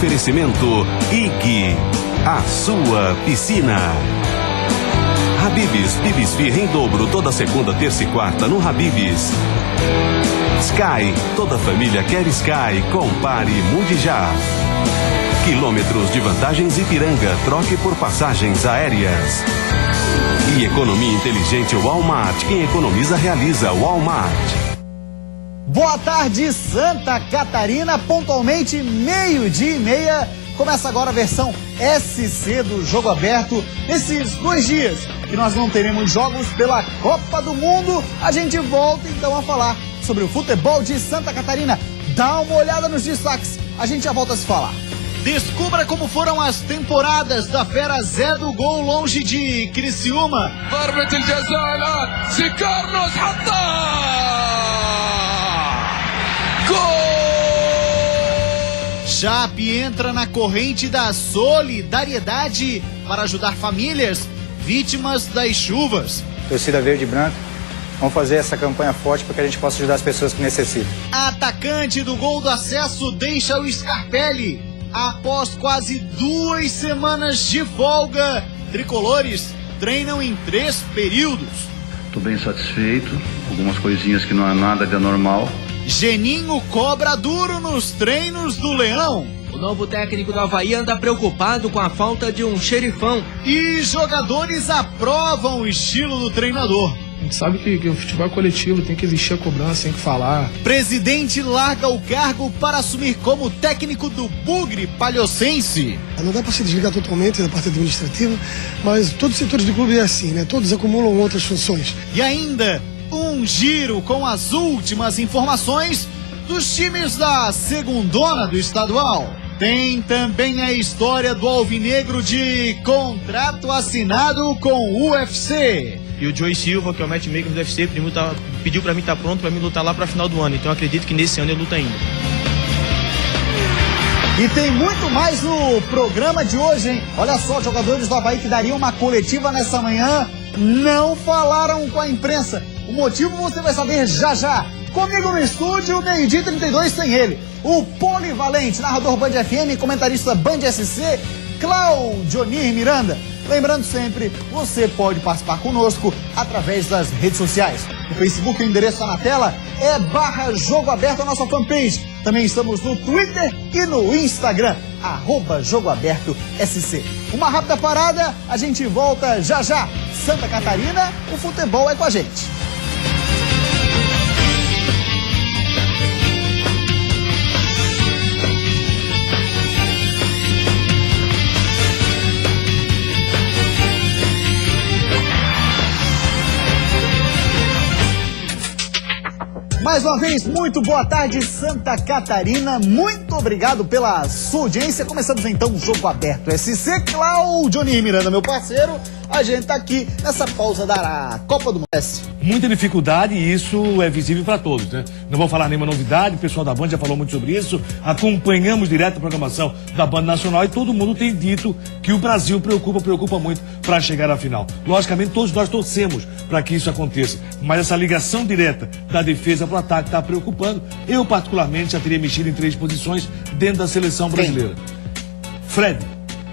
Oferecimento IG, a sua piscina. Habib's, Bibis Firra em dobro toda segunda, terça e quarta no Habib's. Sky, toda família quer Sky, compare e mude já. Quilômetros de vantagens Ipiranga, troque por passagens aéreas. E economia inteligente Walmart, quem economiza realiza Walmart. Boa tarde, Santa Catarina, pontualmente 12:30. Começa agora a versão SC do Jogo Aberto. Nesses 2 dias que nós não teremos jogos pela Copa do Mundo, a gente volta então a falar sobre o futebol de Santa Catarina. Dá uma olhada nos destaques, a gente já volta a se falar. Descubra como foram as temporadas da Fera Zé do Gol longe de Criciúma. ضربة الجزاء الآن سي كارلوس Chape entra na corrente da solidariedade para ajudar famílias vítimas das chuvas. Torcida verde e branca, vamos fazer essa campanha forte para que a gente possa ajudar as pessoas que necessitam. Atacante do gol do acesso deixa o Scarpelli. Após quase 2 semanas de folga, tricolores treinam em 3 períodos. Estou bem satisfeito, algumas coisinhas que não há nada de anormal. Geninho cobra duro nos treinos do Leão. O novo técnico do Avaí anda preocupado com a falta de um xerifão. E jogadores aprovam o estilo do treinador. A gente sabe que o futebol é coletivo, tem que existir a cobrança, tem que falar. Presidente larga o cargo para assumir como técnico do Bugre Palhocense. Não dá para se desligar totalmente da parte administrativa, mas todos os setores do clube é assim, né? Todos acumulam outras funções. E ainda um giro com as últimas informações dos times da segundona do estadual. Tem também a história do alvinegro de contrato assinado com o UFC. E o Joey Silva, que é o matchmaker do UFC, pediu pra mim estar pronto pra mim lutar lá pra final do ano. Então eu acredito que nesse ano ele luta ainda. E tem muito mais no programa de hoje, hein? Olha só, os jogadores do Avaí que dariam uma coletiva nessa manhã não falaram com a imprensa. O motivo você vai saber já já. Comigo no estúdio, 12:32 tem ele. O polivalente, narrador Band FM, comentarista Band SC, Claudionir Miranda. Lembrando sempre, você pode participar conosco através das redes sociais. No Facebook, o endereço está na tela, é /Jogo Aberto, a nossa fanpage. Também estamos no Twitter e no Instagram, @Jogo Aberto SC. Uma rápida parada, a gente volta já já. Santa Catarina, o futebol é com a gente. Mais uma vez, muito boa tarde, Santa Catarina. Muito obrigado pela sua audiência. Começamos então o Jogo Aberto SC. Claudionir Miranda, meu parceiro. A gente tá aqui nessa pausa da Copa do Mundo. Muita dificuldade e isso é visível para todos, né? Não vou falar nenhuma novidade, o pessoal da Band já falou muito sobre isso. Acompanhamos direto a programação da Band Nacional e todo mundo tem dito que o Brasil preocupa muito para chegar à final. Logicamente, todos nós torcemos para que isso aconteça, mas essa ligação direta da defesa para o ataque está preocupando. Eu, particularmente, já teria mexido em 3 posições dentro da seleção brasileira. Fred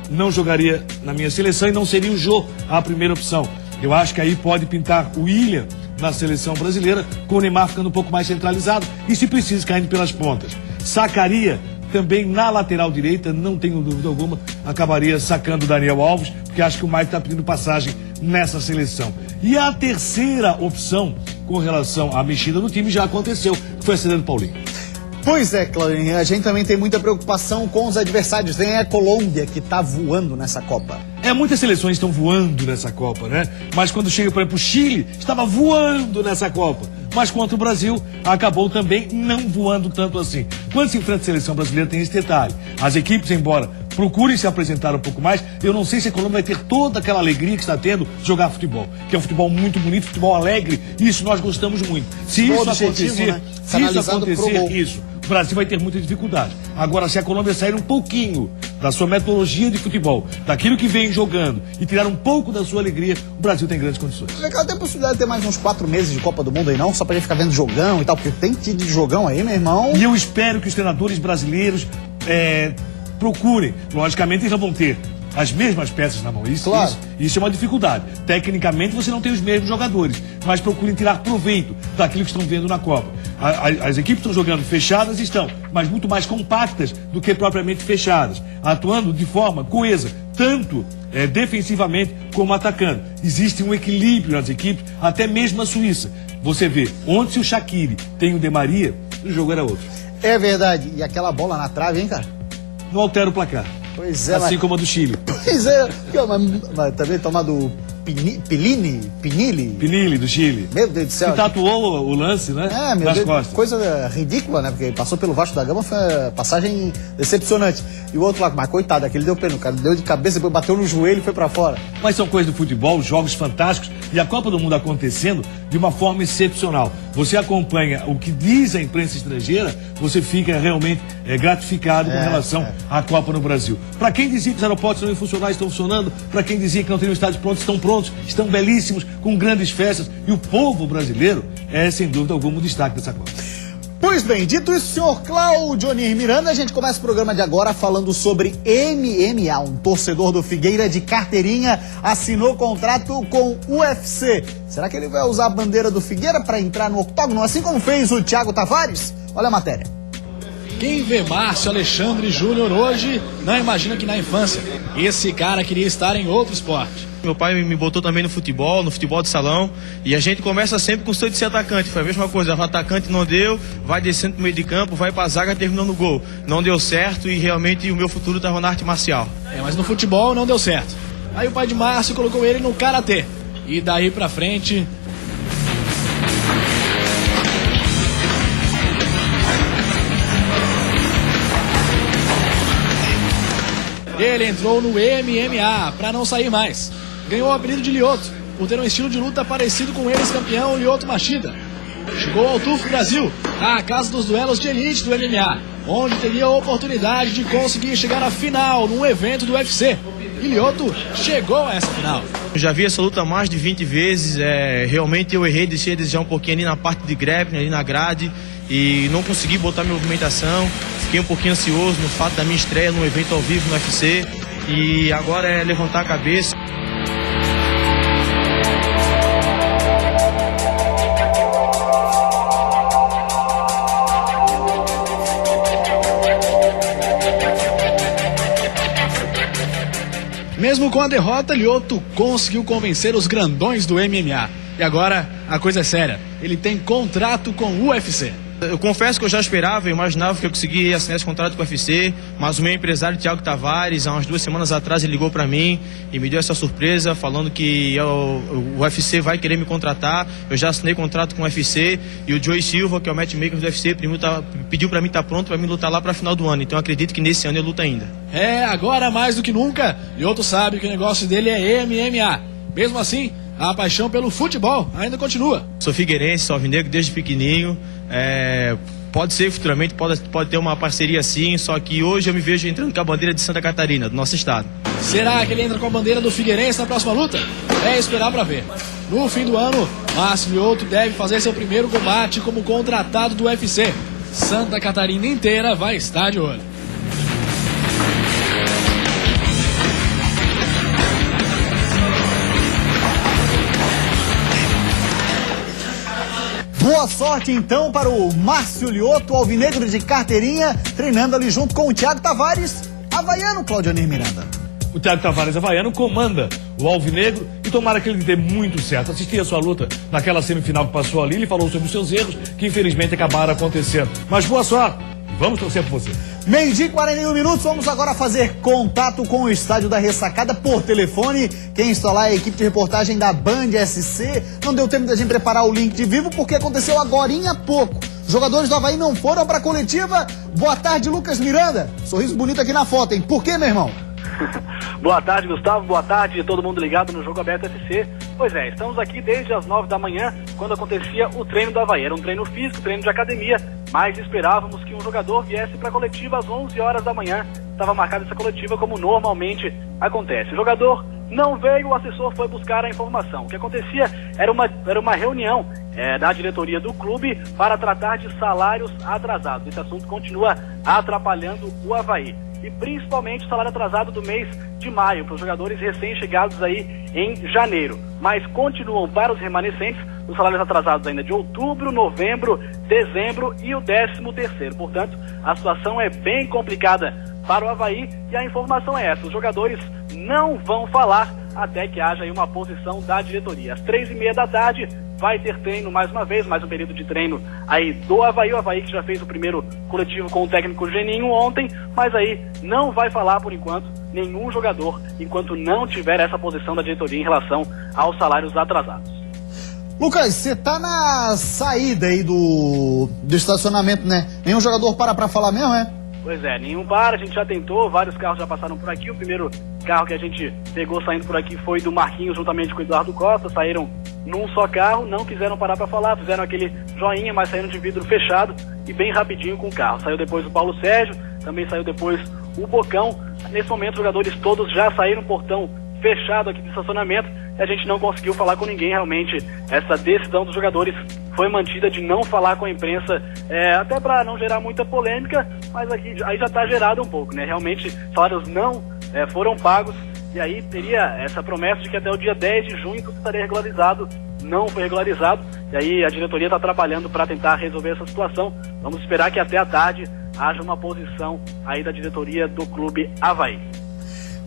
não jogaria na minha seleção e não seria o Jô a primeira opção. Eu acho que aí pode pintar o William na seleção brasileira, com o Neymar ficando um pouco mais centralizado e, se precisa, caindo pelas pontas. Sacaria também na lateral direita, não tenho dúvida alguma, acabaria sacando o Daniel Alves, porque acho que o Maicon está pedindo passagem nessa seleção. E a terceira opção, com relação à mexida no time, já aconteceu, que foi a saída do Paulinho. Pois é, Claudinho, a gente também tem muita preocupação com os adversários. Tem a Colômbia que tá voando nessa Copa. Muitas seleções estão voando nessa Copa, né? Mas quando chega, por exemplo, o Chile, estava voando nessa Copa. Mas contra o Brasil, acabou também não voando tanto assim. Quando se enfrenta a seleção brasileira, tem esse detalhe. As equipes, embora procurem se apresentar um pouco mais, eu não sei se a Colômbia vai ter toda aquela alegria que está tendo de jogar futebol. Que é um futebol muito bonito, futebol alegre, e isso nós gostamos muito. Se isso acontecer, né? O Brasil vai ter muita dificuldade. Agora, se a Colômbia sair um pouquinho da sua metodologia de futebol, daquilo que vem jogando e tirar um pouco da sua alegria, o Brasil tem grandes condições. Legal, tem a possibilidade de ter mais uns 4 meses de Copa do Mundo aí não? Só pra gente ficar vendo jogão e tal, porque tem tido de jogão aí, meu irmão. E eu espero que os treinadores brasileiros procurem. Logicamente, eles não vão ter as mesmas peças na mão. Isso é uma dificuldade. Tecnicamente, você não tem os mesmos jogadores, mas procurem tirar proveito daquilo que estão vendo na Copa. As equipes estão jogando fechadas, mas muito mais compactas do que propriamente fechadas, atuando de forma coesa, tanto defensivamente como atacando. Existe um equilíbrio nas equipes, até mesmo a Suíça. Você vê, ontem se o Shaqiri tem o Di Maria, o jogo era outro. É verdade. E aquela bola na trave, hein, cara? Não altera o placar. Pois é, assim como a do Chile. Pois é, mas também tomar do Pinilli do Chile. Meu Deus do céu. Que tatuou o lance, né? Meu nas Deus, costas. Coisa ridícula, né? Porque passou pelo Vasco da Gama, foi uma passagem decepcionante. E o outro lá, mas coitado, aquele deu pena, o cara deu de cabeça, depois bateu no joelho e foi pra fora. Mas são coisas do futebol, jogos fantásticos e a Copa do Mundo acontecendo de uma forma excepcional. Você acompanha o que diz a imprensa estrangeira, você fica realmente gratificado com relação à Copa no Brasil. Para quem dizia que os aeroportos não iam funcionar, estão funcionando. Para quem dizia que não teriam estádios prontos, estão belíssimos, com grandes festas. E o povo brasileiro é, sem dúvida alguma, o destaque dessa Copa. Pois bem, dito isso, senhor Cláudio Onir Miranda, a gente começa o programa de agora falando sobre MMA. Um torcedor do Figueira de carteirinha assinou contrato com o UFC. Será que ele vai usar a bandeira do Figueira para entrar no octógono, assim como fez o Thiago Tavares? Olha a matéria. Quem vê Márcio Alexandre Júnior hoje não imagina que na infância esse cara queria estar em outro esporte. Meu pai me botou também no futebol de salão, e a gente começa sempre com o sonho de ser atacante. Foi a mesma coisa, o atacante não deu, vai descendo pro meio de campo, vai pra zaga, terminou no gol. Não deu certo e realmente o meu futuro estava na arte marcial. Mas no futebol não deu certo. Aí o pai de Márcio colocou ele no karatê. E daí pra frente... Ele entrou no MMA para não sair mais. Ganhou o apelido de Lyoto, por ter um estilo de luta parecido com o ex-campeão Lyoto Machida. Chegou ao TUF Brasil, a casa dos duelos de elite do MMA, onde teria a oportunidade de conseguir chegar à final num evento do UFC. E Lyoto chegou a essa final. Eu já vi essa luta mais de 20 vezes, realmente eu errei, deixei a desejar um pouquinho ali na parte de grappling, ali na grade, e não consegui botar minha movimentação. Fiquei um pouquinho ansioso no fato da minha estreia num evento ao vivo no UFC, e agora é levantar a cabeça. Mesmo com a derrota, Lyoto conseguiu convencer os grandões do MMA. E agora, a coisa é séria. Ele tem contrato com o UFC. Eu confesso que eu já esperava, eu imaginava que eu conseguia assinar esse contrato com o UFC, mas o meu empresário, Thiago Tavares, há umas 2 semanas atrás, ele ligou para mim e me deu essa surpresa, falando que o UFC vai querer me contratar. Eu já assinei contrato com o UFC e o Joey Silva, que é o matchmaker do UFC, pediu para mim estar pronto para mim lutar lá para final do ano. Então eu acredito que nesse ano eu luto ainda. Agora mais do que nunca, Lyoto sabe que o negócio dele é MMA. Mesmo assim, a paixão pelo futebol ainda continua. Sou figueirense, sou alvinegro desde pequenininho. Pode ser futuramente, pode ter uma parceria sim, só que hoje eu me vejo entrando com a bandeira de Santa Catarina, do nosso estado. Será que ele entra com a bandeira do Figueirense na próxima luta? É esperar pra ver. No fim do ano, Márcio Lyoto deve fazer seu primeiro combate como contratado do UFC. Santa Catarina inteira vai estar de olho. Boa sorte, então, para o Márcio Lyoto, alvinegro de carteirinha, treinando ali junto com o Thiago Tavares, havaiano, Cláudio Onir Miranda. O Thiago Tavares havaiano comanda o alvinegro e tomara que ele dê muito certo. Assisti a sua luta naquela semifinal que passou ali, ele falou sobre os seus erros, que infelizmente acabaram acontecendo. Mas boa sorte, vamos torcer por você. 12h41, vamos agora fazer contato com o estádio da Ressacada por telefone. Quem está lá é a equipe de reportagem da Band SC. Não deu tempo da gente preparar o link de vivo porque aconteceu agorinha há pouco. Os jogadores do Avaí não foram para a coletiva. Boa tarde, Lucas Miranda. Sorriso bonito aqui na foto, hein? Por quê, meu irmão? Boa tarde, Gustavo. Boa tarde, todo mundo ligado no Jogo Aberto FC. Pois é, estamos aqui desde as 9 da manhã, quando acontecia o treino do Avaí. Era um treino físico, treino de academia, mas esperávamos que um jogador viesse para a coletiva às 11 horas da manhã. Estava marcada essa coletiva como normalmente acontece. O jogador não veio, o assessor foi buscar a informação. O que acontecia era uma reunião da diretoria do clube para tratar de salários atrasados. Esse assunto continua atrapalhando o Avaí. e principalmente o salário atrasado do mês de maio, para os jogadores recém-chegados aí em janeiro. Mas continuam para os remanescentes os salários atrasados ainda de outubro, novembro, dezembro e o 13º. Portanto, a situação é bem complicada para o Avaí e a informação é essa: os jogadores não vão falar até que haja aí uma posição da diretoria. Às 3h30 da tarde vai ter treino mais uma vez, mais um período de treino aí do Avaí. O Avaí que já fez o primeiro coletivo com o técnico Geninho ontem, mas aí não vai falar por enquanto nenhum jogador, enquanto não tiver essa posição da diretoria em relação aos salários atrasados. Lucas, você tá na saída aí do estacionamento, né? Nenhum jogador para falar mesmo, é? Pois é, nenhum para, a gente já tentou, vários carros já passaram por aqui. O primeiro carro que a gente pegou saindo por aqui foi do Marquinhos juntamente com o Eduardo Costa, saíram num só carro, não quiseram parar para falar, fizeram aquele joinha, mas saíram de vidro fechado e bem rapidinho com o carro. Saiu depois o Paulo Sérgio, também saiu depois o Bocão. Nesse momento os jogadores todos já saíram, portão fechado aqui do estacionamento, e a gente não conseguiu falar com ninguém. Realmente essa decisão dos jogadores foi mantida de não falar com a imprensa, até para não gerar muita polêmica, mas aqui aí já está gerado um pouco, né? Realmente salários não foram pagos, e aí teria essa promessa de que até o dia 10 de junho tudo estaria regularizado. Não foi regularizado, e aí a diretoria está trabalhando para tentar resolver essa situação. Vamos esperar que até a tarde haja uma posição aí da diretoria do Clube Avaí.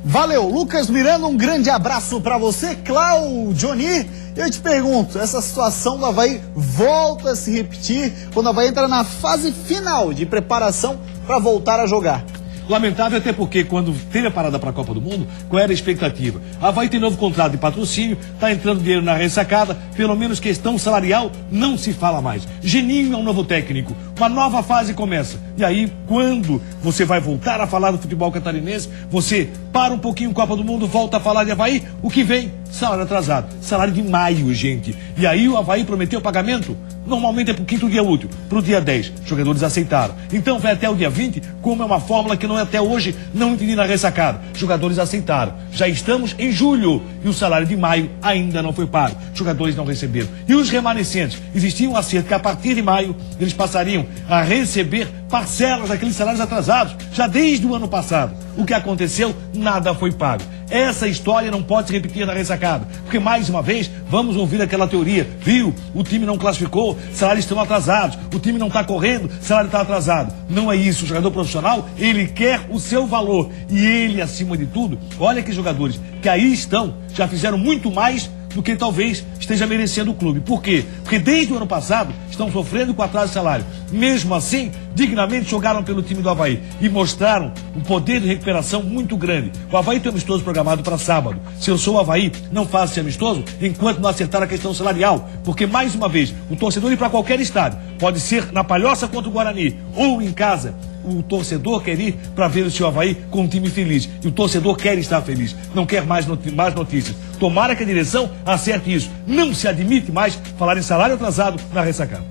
Valeu, Lucas Miranda, um grande abraço para você. Claudioni, eu te pergunto, essa situação do Avaí volta a se repetir quando o Avaí entra na fase final de preparação para voltar a jogar? Lamentável, até porque quando teve a parada para a Copa do Mundo, qual era a expectativa? A Avaí tem novo contrato de patrocínio, está entrando dinheiro na ressacada, pelo menos questão salarial não se fala mais. Geninho é um novo técnico, uma nova fase começa. E aí, quando você vai voltar a falar do futebol catarinense, você para um pouquinho Copa do Mundo, volta a falar de Avaí, o que vem? Salário atrasado, salário de maio, gente. E aí o Avaí prometeu pagamento? Normalmente é para o 5º dia útil, para o dia 10. Jogadores aceitaram. Então vai até o dia 20, como é uma fórmula que não é até hoje, não entendi na ressacada. Jogadores aceitaram. Já estamos em julho e o salário de maio ainda não foi pago. Jogadores não receberam. E os remanescentes? Existia um acerto que a partir de maio eles passariam a receber parcelas daqueles salários atrasados, já desde o ano passado. O que aconteceu? Nada foi pago. Essa história não pode se repetir na ressacada, porque mais uma vez vamos ouvir aquela teoria, viu? O time não classificou, salários estão atrasados, o time não está correndo, salário está atrasado. Não é isso, o jogador profissional, ele quer o seu valor, e ele, acima de tudo, olha que jogadores que aí estão, já fizeram muito mais do que talvez esteja merecendo o clube. Por quê? Porque desde o ano passado estão sofrendo com atraso de salário. Mesmo assim, dignamente jogaram pelo time do Avaí e mostraram um poder de recuperação muito grande. O Avaí tem um amistoso programado para sábado. Se eu sou o Avaí, não faço esse amistoso enquanto não acertar a questão salarial. Porque, mais uma vez, o torcedor ir para qualquer estádio, pode ser na Palhoça contra o Guarani ou em casa, o torcedor quer ir para ver o seu Avaí com um time feliz. E o torcedor quer estar feliz, não quer mais notícias. Tomara que a direção acerte isso. Não se admite mais falar em salário atrasado na ressacada.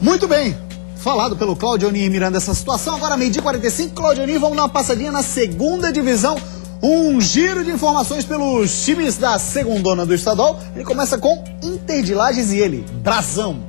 Muito bem. Falado pelo Claudioni Miranda essa situação. Agora, 12h45, Claudioni, vamos dar uma passadinha na 2ª divisão. Um giro de informações pelos times da segundona do estadual. Ele começa com Inter de Lages e ele, Brazão.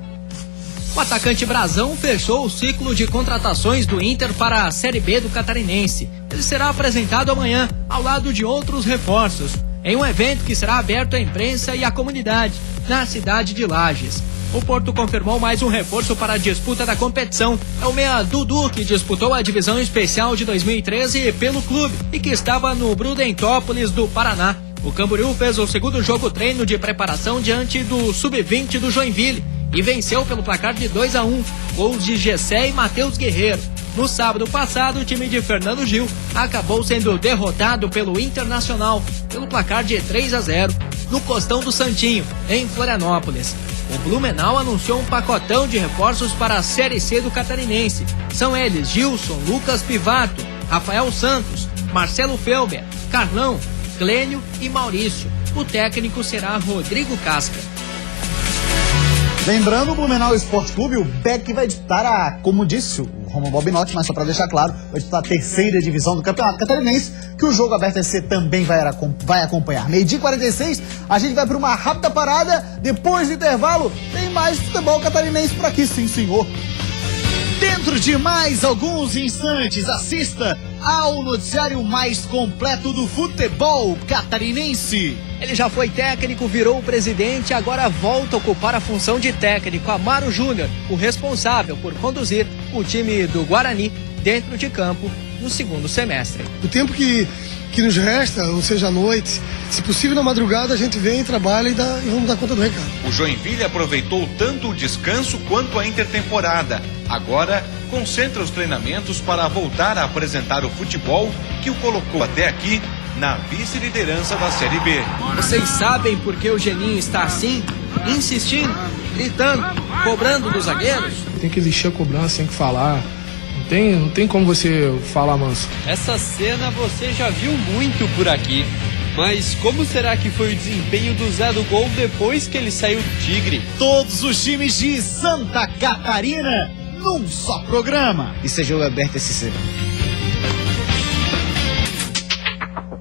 O atacante Brazão fechou o ciclo de contratações do Inter para a Série B do Catarinense. Ele será apresentado amanhã, ao lado de outros reforços, em um evento que será aberto à imprensa e à comunidade, na cidade de Lages. O Porto confirmou mais um reforço para a disputa da competição. É o meia Dudu, que disputou a divisão especial de 2013 pelo clube e que estava no Prudentópolis do Paraná. O Camboriú fez o segundo jogo treino de preparação diante do Sub-20 do Joinville e venceu pelo placar de 2-1, gols de Gessé e Matheus Guerreiro. No sábado passado, o time de Fernando Gil acabou sendo derrotado pelo Internacional pelo placar de 3-0 no Costão do Santinho, em Florianópolis. O Blumenau anunciou um pacotão de reforços para a Série C do Catarinense. São eles Gilson, Lucas Pivato, Rafael Santos, Marcelo Felber, Carlão, Glênio e Maurício. O técnico será Rodrigo Casca. Lembrando, o Blumenau Esporte Clube, o Beck vai disputar como disse o Romulo Bobinotti, mas só para deixar claro, vai disputar a 3ª divisão do Campeonato Catarinense, que o Jogo Aberto SC também vai acompanhar. 12h46, a gente vai para uma rápida parada, depois do intervalo, tem mais futebol catarinense por aqui, sim senhor. Dentro de mais alguns instantes, assista ao noticiário mais completo do futebol catarinense. Ele já foi técnico, virou presidente, agora volta a ocupar a função de técnico. Amaro Júnior, o responsável por conduzir o time do Guarani dentro de campo no segundo semestre. O tempo que nos resta, ou seja, à noite, se possível na madrugada, a gente vem, trabalha e vamos dar conta do recado. O Joinville aproveitou tanto o descanso quanto a intertemporada. Agora, concentra os treinamentos para voltar a apresentar o futebol que o colocou até aqui na vice-liderança da Série B. Vocês sabem por que o Geninho está assim? Insistindo, gritando, cobrando dos zagueiros? Tem que existir a cobrança, tem que falar. Não tem como você falar manso. Essa cena você já viu muito por aqui. Mas como será que foi o desempenho do Zé do Gol depois que ele saiu do Tigre? Todos os times de Santa Catarina num só programa. Isso é Jogo Aberto SC.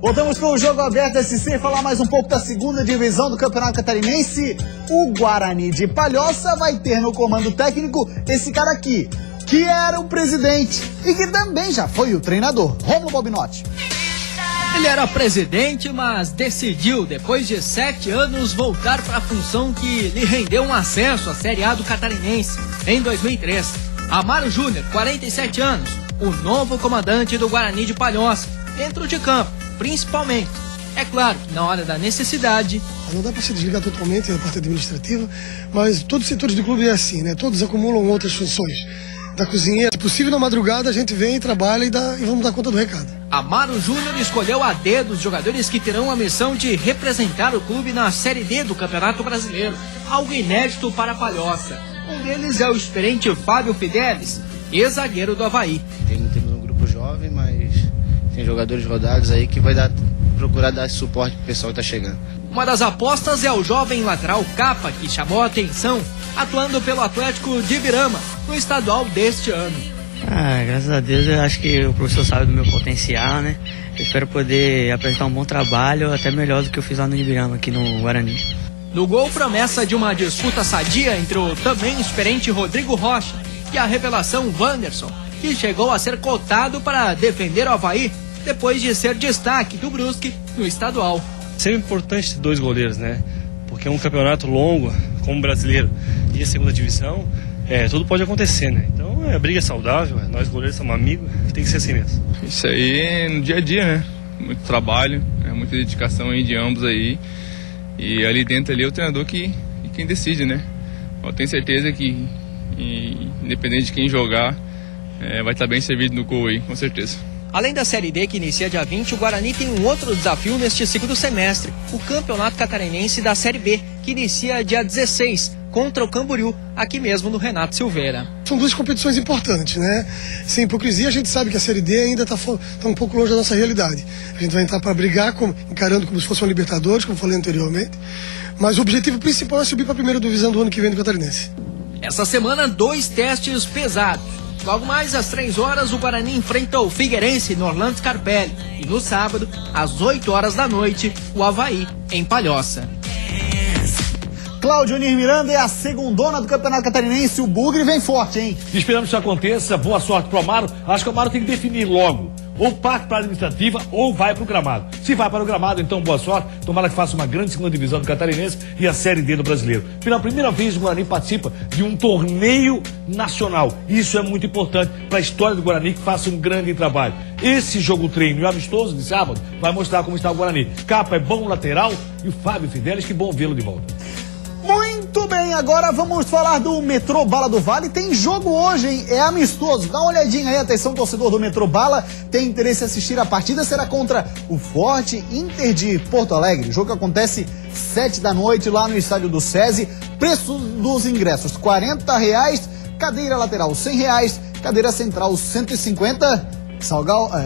Voltamos com o Jogo Aberto SC, falar mais um pouco da segunda divisão do Campeonato Catarinense. O Guarani de Palhoça vai ter no comando técnico esse cara aqui, que era o presidente e que também já foi o treinador, Rômulo Bobinotti. Ele era presidente, mas decidiu, depois de 7 anos, voltar para a função que lhe rendeu um acesso à Série A do Catarinense em 2003. Amaro Júnior, 47 anos, o novo comandante do Guarani de Palhoça, dentro de campo, principalmente. É claro que na hora da necessidade... Não dá para se desligar totalmente da parte administrativa, mas todos os setores do clube é assim, né? Todos acumulam outras funções. Da cozinha, se possível na madrugada a gente vem, trabalha e vamos dar conta do recado. Amaro Júnior escolheu a dedo os jogadores que terão a missão de representar o clube na Série D do Campeonato Brasileiro, algo inédito para a Palhoça. Um deles é o experiente Fábio Fidelis, ex-zagueiro do Avaí. Temos um grupo jovem, mas tem jogadores rodados aí que vai procurar dar esse suporte pro pessoal que tá chegando. Uma das apostas é o jovem lateral Capa, que chamou a atenção, atuando pelo Atlético de Ibirama, no estadual deste ano. Graças a Deus eu acho que o professor sabe do meu potencial, né? Eu espero poder apresentar um bom trabalho, até melhor do que eu fiz lá no Ibirama, aqui no Guarani. No gol, promessa de uma disputa sadia entre o também experiente Rodrigo Rocha e a revelação Wanderson, que chegou a ser cotado para defender o Avaí depois de ser destaque do Brusque no estadual. Sempre importante ter 2 goleiros, né? Porque é um campeonato longo, como o brasileiro, e a segunda divisão, tudo pode acontecer, né? Então a briga é saudável, nós goleiros somos amigos, tem que ser assim mesmo. Isso aí é no dia a dia, né? Muito trabalho, muita dedicação aí de ambos aí. E ali dentro ali é o treinador quem decide, né? Eu tenho certeza que, independente de quem jogar, vai estar bem servido no gol aí, com certeza. Além da Série D, que inicia dia 20, o Guarani tem um outro desafio neste segundo semestre, o Campeonato Catarinense da Série B, que inicia dia 16, contra o Camboriú, aqui mesmo no Renato Silveira. São 2 competições importantes, né? Sem hipocrisia, a gente sabe que a Série D ainda está um pouco longe da nossa realidade. A gente vai entrar para brigar, encarando como se fosse uma Libertadores, como falei anteriormente, mas o objetivo principal é subir para a primeira divisão do ano que vem do Catarinense. Essa semana, 2 testes pesados. Logo mais às 3 horas, o Guarani enfrenta o Figueirense no Orlando Scarpelli. E no sábado, às 8 horas da noite, o Avaí em Palhoça. Cláudio Miranda é a segundona do Campeonato Catarinense. O Bugre vem forte, hein? Esperamos que isso aconteça. Boa sorte pro Amaro. Acho que o Amaro tem que definir logo. Ou parte para a administrativa ou vai para o gramado. Se vai para o gramado, então boa sorte. Tomara que faça uma grande segunda divisão do Catarinense e a Série D do Brasileiro. Pela primeira vez, o Guarani participa de um torneio nacional. Isso é muito importante para a história do Guarani, que faça um grande trabalho. Esse jogo treino e o amistoso de sábado vai mostrar como está o Guarani. Capa é bom lateral e o Fábio Fidelis, que bom vê-lo de volta. Muito bem, agora vamos falar do Metrô Bala do Vale. Tem jogo hoje, hein? É amistoso. Dá uma olhadinha aí, atenção, torcedor do Metrô Bala. Tem interesse em assistir a partida? Será contra o Forte Inter de Porto Alegre. O jogo acontece 7 da noite lá no estádio do SESI. Preço dos ingressos, R$40. Cadeira lateral, R$100. Cadeira central, R$150.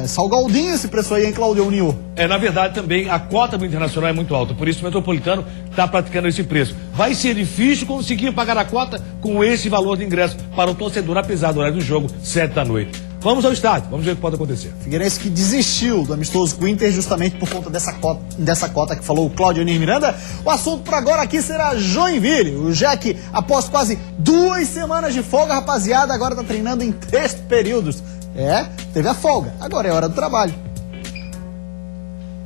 Salgaldinho esse preço aí, hein, Claudio Unil? Na verdade, também a cota do Internacional é muito alta, por isso o Metropolitano está praticando esse preço. Vai ser difícil conseguir pagar a cota com esse valor de ingresso para o torcedor, apesar do horário do jogo, 7 da noite. Vamos ao estádio, vamos ver o que pode acontecer. Figueirense que desistiu do amistoso com o Inter justamente por conta dessa cota que falou o Cláudio Onir Miranda. O assunto por agora aqui será Joinville. O Jack, após quase 2 semanas de folga, rapaziada, agora tá treinando em 3 períodos. Teve a folga, agora é hora do trabalho.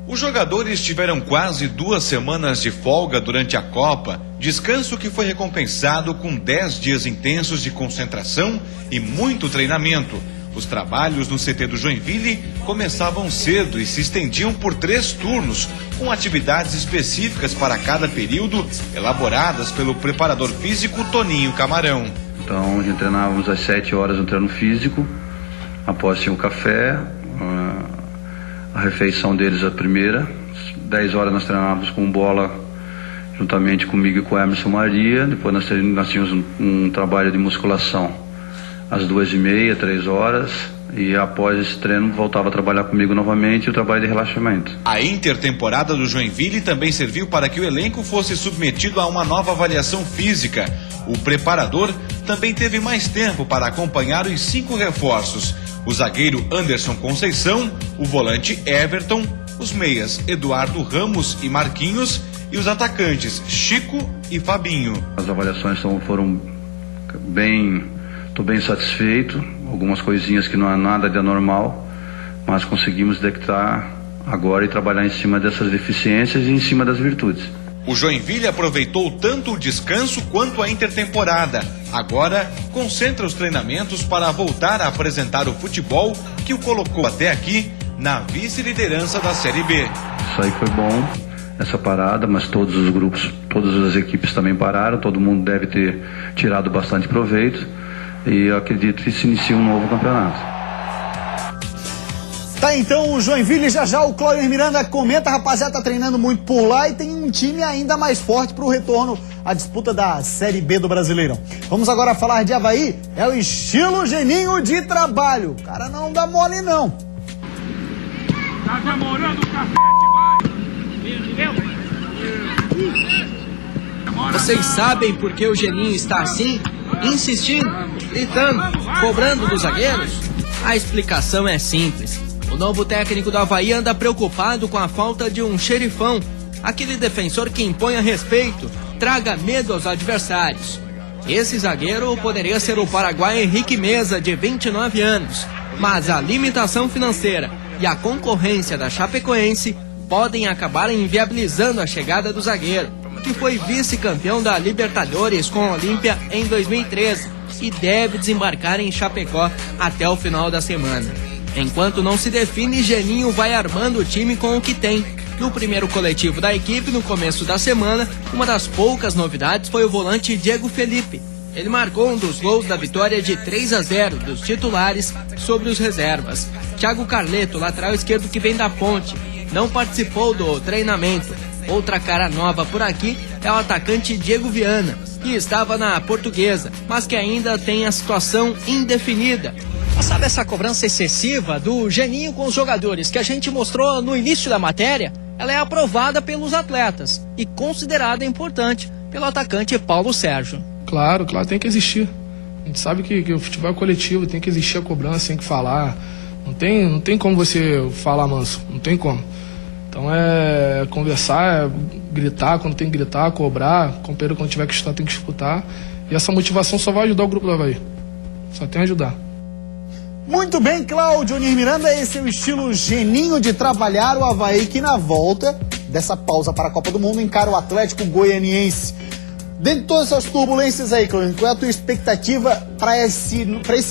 Os jogadores tiveram quase 2 semanas de folga durante a Copa, descanso que foi recompensado com 10 dias intensos de concentração e muito treinamento. Os trabalhos no CT do Joinville começavam cedo e se estendiam por 3 turnos, com atividades específicas para cada período, elaboradas pelo preparador físico Toninho Camarão. Então, a gente treinávamos às 7 horas no treino físico, após tinha o café, a refeição deles a primeira, 10 horas nós treinávamos com bola juntamente comigo e com o Emerson Maria, depois nós tínhamos um trabalho de musculação às 2h30, 3 horas, e após esse treino voltava a trabalhar comigo novamente e o trabalho de relaxamento. A intertemporada do Joinville também serviu para que o elenco fosse submetido a uma nova avaliação física. O preparador também teve mais tempo para acompanhar os 5 reforços: o zagueiro Anderson Conceição, o volante Everton, os meias Eduardo Ramos e Marquinhos e os atacantes Chico e Fabinho. As avaliações foram estou bem satisfeito, algumas coisinhas que não é nada de anormal, mas conseguimos detectar agora e trabalhar em cima dessas deficiências e em cima das virtudes. O Joinville aproveitou tanto o descanso quanto a intertemporada. Agora, concentra os treinamentos para voltar a apresentar o futebol que o colocou até aqui na vice-liderança da Série B. Isso aí foi bom, essa parada, mas todos os grupos, todas as equipes também pararam, todo mundo deve ter tirado bastante proveito e eu acredito que se inicia um novo campeonato. Tá, então o Joinville, já o Cláudio Miranda comenta, rapaziada, tá treinando muito por lá e tem um time ainda mais forte pro retorno à disputa da Série B do Brasileirão. Vamos agora falar de Avaí, é o estilo Geninho de trabalho. O cara não dá mole não. Tá demorando o cafete, vai! Vocês sabem por que o Geninho está assim? Insistindo, gritando, cobrando dos zagueiros? A explicação é simples. O novo técnico do Avaí anda preocupado com a falta de um xerifão, aquele defensor que imponha respeito, traga medo aos adversários. Esse zagueiro poderia ser o paraguaio Henrique Meza, de 29 anos, mas a limitação financeira e a concorrência da Chapecoense podem acabar inviabilizando a chegada do zagueiro, que foi vice-campeão da Libertadores com a Olímpia em 2013 e deve desembarcar em Chapecó até o final da semana. Enquanto não se define, Geninho vai armando o time com o que tem. No primeiro coletivo da equipe, no começo da semana, uma das poucas novidades foi o volante Diego Felipe. Ele marcou um dos gols da vitória de 3-0 dos titulares sobre os reservas. Thiago Carleto, lateral esquerdo que vem da Ponte, não participou do treinamento. Outra cara nova por aqui é o atacante Diego Viana, que estava na Portuguesa, mas que ainda tem a situação indefinida. Mas sabe essa cobrança excessiva do Geninho com os jogadores que a gente mostrou no início da matéria? Ela é aprovada pelos atletas e considerada importante pelo atacante Paulo Sérgio. Claro, tem que existir. A gente sabe que o futebol é coletivo, tem que existir a cobrança, tem que falar. Não tem como você falar manso, não tem como. Então é conversar, é gritar quando tem que gritar, cobrar, companheiro quando tiver que chutar tem que escutar. E essa motivação só vai ajudar o grupo do Avaí. Só tem a ajudar. Muito bem, Cláudio Onir Miranda, esse é o estilo Geninho de trabalhar o Avaí, que na volta dessa pausa para a Copa do Mundo encara o Atlético Goianiense. Dentro de todas essas turbulências aí, Cláudio, qual é a tua expectativa para esse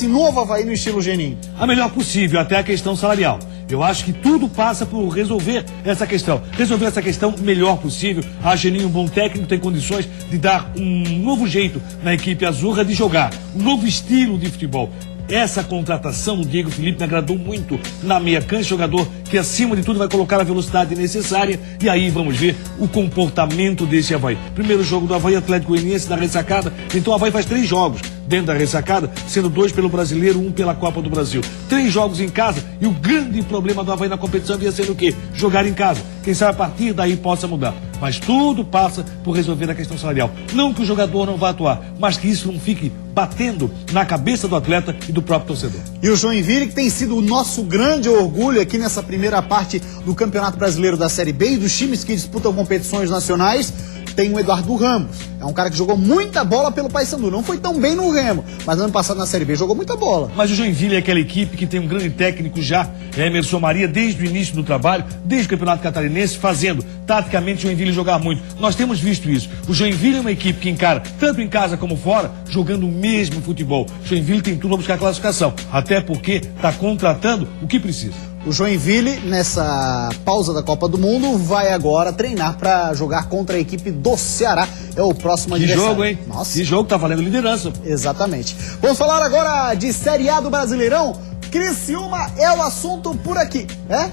novo Avaí no estilo Geninho? A melhor possível, até a questão salarial. Eu acho que tudo passa por resolver essa questão. Resolver essa questão melhor possível. A Geninho, um bom técnico, tem condições de dar um novo jeito na equipe azurra de jogar. Um novo estilo de futebol. Essa contratação, o Diego Felipe me agradou muito na meia cancha, jogador que acima de tudo vai colocar a velocidade necessária, e aí vamos ver o comportamento desse Avaí. Primeiro jogo do Avaí, Atlético Goianiense na ressacada, então o Avaí faz 3 jogos, dentro da ressacada, sendo 2 pelo Brasileiro, 1 pela Copa do Brasil. 3 jogos em casa e o grande problema do Avaí na competição ia ser o quê? Jogar em casa. Quem sabe a partir daí possa mudar. Mas tudo passa por resolver a questão salarial. Não que o jogador não vá atuar, mas que isso não fique batendo na cabeça do atleta e do próprio torcedor. E o Joinville, que tem sido o nosso grande orgulho aqui nessa primeira parte do Campeonato Brasileiro da Série B e dos times que disputam competições nacionais, tem o Eduardo Ramos. É um cara que jogou muita bola pelo Paysandu. Não foi tão bem no Remo, mas ano passado na Série B jogou muita bola. Mas o Joinville é aquela equipe que tem um grande técnico já, Emerson Maria, desde o início do trabalho, desde o Campeonato Catarinense, fazendo taticamente o Joinville jogar muito. Nós temos visto isso. O Joinville é uma equipe que encara, tanto em casa como fora, jogando o mesmo futebol. O Joinville tem tudo para buscar a classificação, até porque está contratando o que precisa. O Joinville, nessa pausa da Copa do Mundo, vai agora treinar para jogar contra a equipe do Ceará. É o próximo adversário. Que jogo, hein? Nossa. Que jogo, tá valendo liderança. Exatamente. Vamos falar agora de Série A do Brasileirão. Criciúma é o assunto por aqui, é?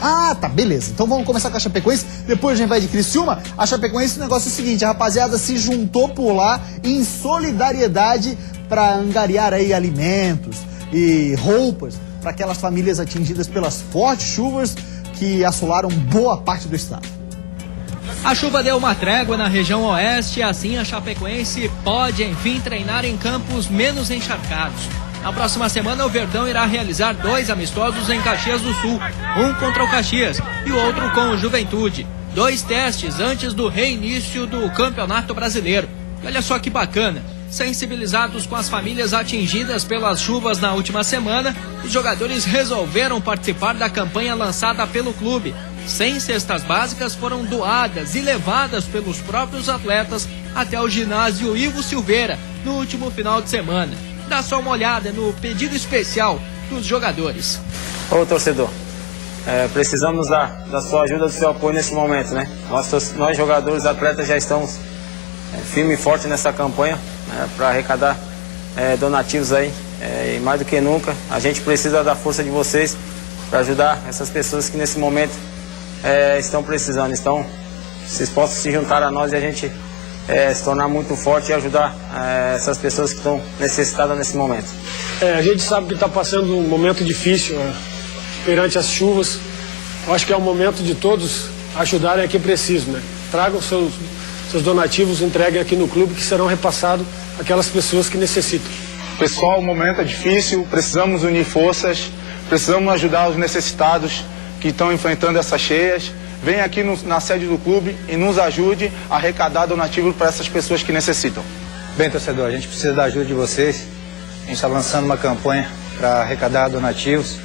Ah, tá, beleza. Então vamos começar com a Chapecoense, depois a gente vai de Criciúma. A Chapecoense, o negócio é o seguinte, a rapaziada se juntou por lá em solidariedade para angariar aí alimentos e roupas para aquelas famílias atingidas pelas fortes chuvas que assolaram boa parte do estado. A chuva deu uma trégua na região oeste e assim a Chapecoense pode, enfim, treinar em campos menos encharcados. Na próxima semana, o Verdão irá realizar 2 amistosos em Caxias do Sul, um contra o Caxias e o outro com o Juventude. 2 testes antes do reinício do Campeonato Brasileiro. E olha só que bacana. Sensibilizados com as famílias atingidas pelas chuvas na última semana, os jogadores resolveram participar da campanha lançada pelo clube. 100 cestas básicas foram doadas e levadas pelos próprios atletas até o ginásio Ivo Silveira no último final de semana. Dá só uma olhada no pedido especial dos jogadores. Ô torcedor, precisamos da sua ajuda, do seu apoio nesse momento, né? Nós jogadores, atletas já estamos firme e forte nessa campanha, para arrecadar donativos aí, e mais do que nunca a gente precisa da força de vocês para ajudar essas pessoas que nesse momento estão precisando. Então, vocês possam se juntar a nós e a gente se tornar muito forte e ajudar essas pessoas que estão necessitadas nesse momento. A gente sabe que está passando um momento difícil perante as chuvas. Eu acho que é o momento de todos ajudarem a quem precisa, né? Tragam seus donativos, entreguem aqui no clube que serão repassados àquelas pessoas que necessitam. Pessoal, o momento é difícil, precisamos unir forças, precisamos ajudar os necessitados que estão enfrentando essas cheias. Venha aqui na sede do clube e nos ajude a arrecadar donativos para essas pessoas que necessitam. Bem, torcedor, a gente precisa da ajuda de vocês. A gente está lançando uma campanha para arrecadar donativos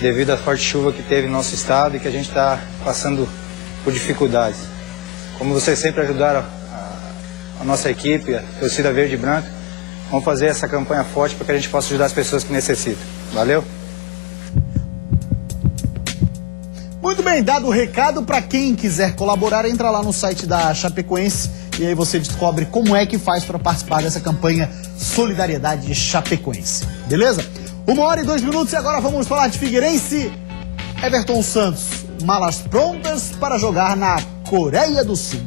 devido à forte chuva que teve no nosso estado e que a gente está passando por dificuldades. Como vocês sempre ajudaram a nossa equipe, a torcida verde e branca, vamos fazer essa campanha forte para que a gente possa ajudar as pessoas que necessitam. Valeu? Muito bem, dado o recado, para quem quiser colaborar, entra lá no site da Chapecoense e aí você descobre como é que faz para participar dessa campanha Solidariedade de Chapecoense. Beleza? 1h02 e agora vamos falar de Figueirense. Everton Santos, malas prontas para jogar na Coreia do Sul.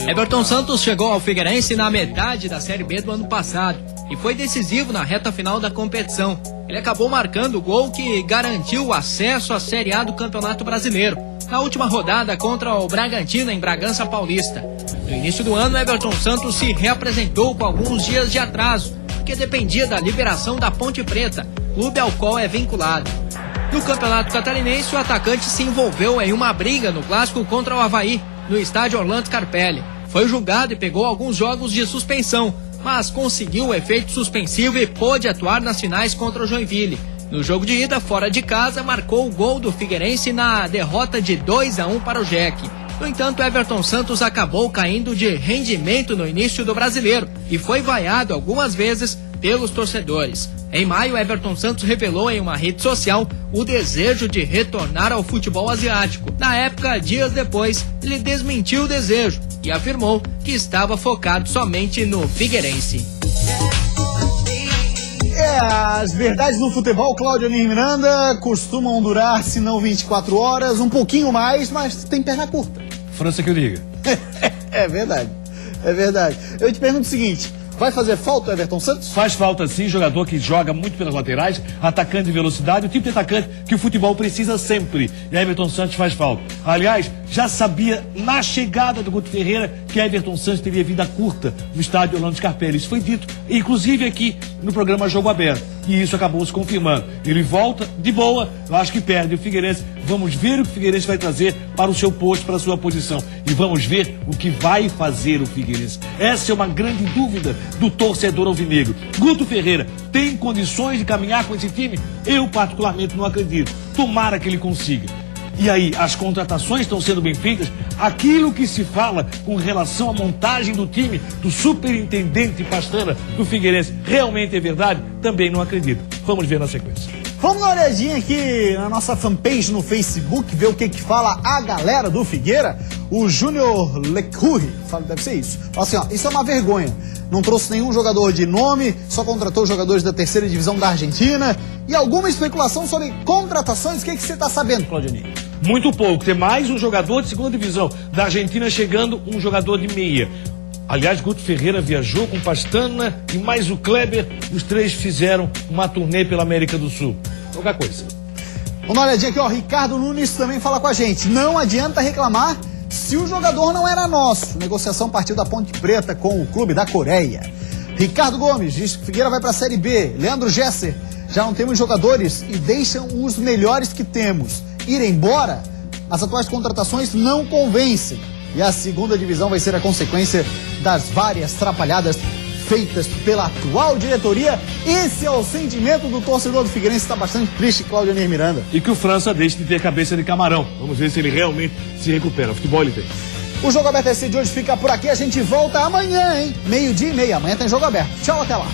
Everton Santos chegou ao Figueirense na metade da Série B do ano passado e foi decisivo na reta final da competição. Ele acabou marcando o gol que garantiu o acesso à Série A do Campeonato Brasileiro, na última rodada contra o Bragantino em Bragança Paulista. No início do ano, Everton Santos se reapresentou com alguns dias de atraso, porque dependia da liberação da Ponte Preta, clube ao qual é vinculado. No Campeonato Catarinense, o atacante se envolveu em uma briga no clássico contra o Avaí, no estádio Orlando Scarpelli. Foi julgado e pegou alguns jogos de suspensão, mas conseguiu o efeito suspensivo e pôde atuar nas finais contra o Joinville. No jogo de ida, fora de casa, marcou o gol do Figueirense na derrota de 2-1 para o Jack. No entanto, Everton Santos acabou caindo de rendimento no início do Brasileiro e foi vaiado algumas vezes pelos torcedores. Em maio, Everton Santos revelou em uma rede social o desejo de retornar ao futebol asiático. Na época, dias depois, ele desmentiu o desejo e afirmou que estava focado somente no Figueirense. As verdades do futebol, Cláudio Miranda, costumam durar, se não 24 horas, um pouquinho mais, mas tem perna curta. França que eu diga. É verdade, é verdade. Eu te pergunto o seguinte, Vai fazer falta o Everton Santos? Faz falta sim, jogador que joga muito pelas laterais, atacante de velocidade, o tipo de atacante que o futebol precisa sempre. E Everton Santos faz falta. Aliás, já sabia na chegada do Guto Ferreira que Everton Santos teria vida curta no estádio Orlando Scarpelli. Isso foi dito, inclusive aqui no programa Jogo Aberto. E isso acabou se confirmando. Ele volta de boa, eu acho que perde o Figueirense. Vamos ver o que o Figueirense vai trazer para o seu posto, para a sua posição. E vamos ver o que vai fazer o Figueirense. Essa é uma grande dúvida do torcedor alvinegro. Guto Ferreira tem condições de caminhar com esse time? Eu particularmente não acredito. Tomara que ele consiga. E aí, as contratações estão sendo bem feitas? Aquilo que se fala com relação à montagem do time do superintendente Pastrana do Figueirense realmente é verdade? Também não acredito. Vamos ver na sequência. Vamos dar uma olhadinha aqui na nossa fanpage no Facebook, ver o que fala a galera do Figueira. O Júnior Lecurri, deve ser isso. Fala assim, ó, isso é uma vergonha. Não trouxe nenhum jogador de nome, só contratou jogadores da terceira divisão da Argentina. E alguma especulação sobre contratações? O que você está sabendo, Claudionir? Muito pouco. Tem mais um jogador de segunda divisão da Argentina chegando, um jogador de meia. Aliás, Guto Ferreira viajou com Pastrana e mais o Kleber. Os três fizeram uma turnê pela América do Sul. Qualquer coisa. Vamos dar uma olhadinha aqui, ó. Ricardo Nunes também fala com a gente. Não adianta reclamar se o jogador não era nosso. Negociação partiu da Ponte Preta com o clube da Coreia. Ricardo Gomes diz que Figueira vai para a Série B. Leandro Gesser, já não temos jogadores e deixam os melhores que temos ir embora. As atuais contratações não convencem. E a segunda divisão vai ser a consequência das várias trapalhadas feitas pela atual diretoria. Esse é o sentimento do torcedor do Figueirense, está bastante triste, Claudionir Miranda. E que o França deixe de ter cabeça de camarão. Vamos ver se ele realmente se recupera. O futebol ele tem. O Jogo Aberto SC de hoje fica por aqui. A gente volta amanhã, hein? 12:30. Amanhã tem Jogo Aberto. Tchau, até lá.